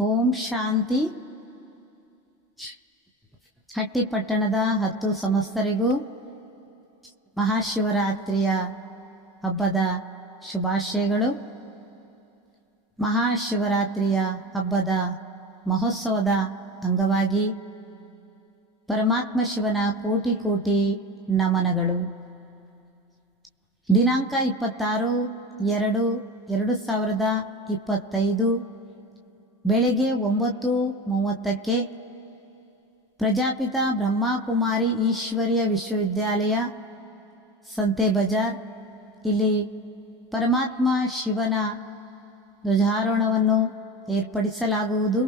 ಓಂ ಶಾಂತಿ. ಹಟ್ಟಿಪಟ್ಟಣದ ಹತ್ತು ಸಮಸ್ತರಿಗೂ ಮಹಾಶಿವರಾತ್ರಿಯ ಹಬ್ಬದ ಶುಭಾಶಯಗಳು. ಮಹಾಶಿವರಾತ್ರಿಯ ಹಬ್ಬದ ಮಹೋತ್ಸವದ ಅಂಗವಾಗಿ ಪರಮಾತ್ಮ ಶಿವನ ಕೋಟಿ ಕೋಟಿ ನಮನಗಳು. ದಿನಾಂಕ ಇಪ್ಪತ್ತಾರು ಎರಡು ಎರಡು ಸಾವಿರದ ಇಪ್ಪತ್ತೈದು ಬೆಳಗ್ಗೆ ಒಂಬತ್ತು ಮೂವತ್ತಕ್ಕೆ ಪ್ರಜಾಪಿತ ಬ್ರಹ್ಮಕುಮಾರಿ ಈಶ್ವರೀಯ ವಿಶ್ವವಿದ್ಯಾಲಯ, ಸಂತೆ ಬಜಾರ್. ಇಲ್ಲಿ ಪರಮಾತ್ಮ ಶಿವನ ಧ್ವಜಾರೋಹಣವನ್ನು ಏರ್ಪಡಿಸಲಾಗುವುದು.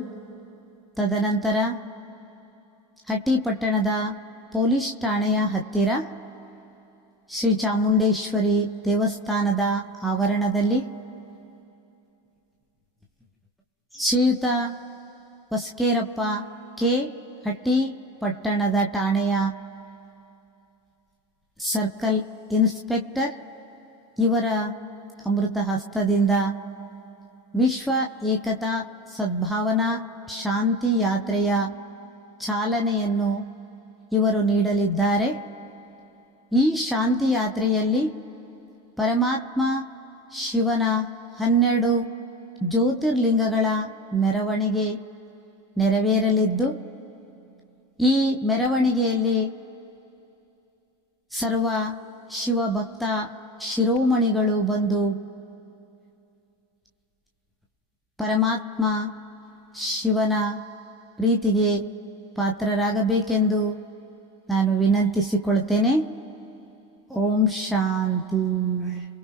ತದನಂತರ ಹಟ್ಟಿಪಟ್ಟಣದ ಪೊಲೀಸ್ ಠಾಣೆಯ ಹತ್ತಿರ ಶ್ರೀ ಚಾಮುಂಡೇಶ್ವರಿ ದೇವಸ್ಥಾನದ ಆವರಣದಲ್ಲಿ ಶ್ರೀಯುತ ಹೊಸಕೇರಪ್ಪ ಕೆ. ಹಟ್ಟಿ ಪಟ್ಟಣದ ಠಾಣೆಯ ಸರ್ಕಲ್ ಇನ್ಸ್ಪೆಕ್ಟರ್. ಇವರ ಅಮೃತ ಹಸ್ತದಿಂದ ವಿಶ್ವ ಏಕತಾ ಸದ್ಭಾವನಾ ಶಾಂತಿ ಯಾತ್ರೆಯ ಚಾಲನೆಯನ್ನು ಇವರು ನೀಡಲಿದ್ದಾರೆ. ಈ ಶಾಂತಿ ಯಾತ್ರೆಯಲ್ಲಿ ಪರಮಾತ್ಮ ಶಿವನ ಹನ್ನೆರಡು ಜ್ಯೋತಿರ್ಲಿಂಗಗಳ ಮೆರವಣಿಗೆ ನೆರವೇರಲಿದ್ದು, ಈ ಮೆರವಣಿಗೆಯಲ್ಲಿ ಸರ್ವ ಶಿವಭಕ್ತ ಶಿರೋಮಣಿಗಳು ಬಂದು ಪರಮಾತ್ಮ ಶಿವನ ಪ್ರೀತಿಗೆ ಪಾತ್ರರಾಗಬೇಕೆಂದು ನಾನು ವಿನಂತಿಸಿಕೊಳ್ತೇನೆ. ಓಂ ಶಾಂತಿ.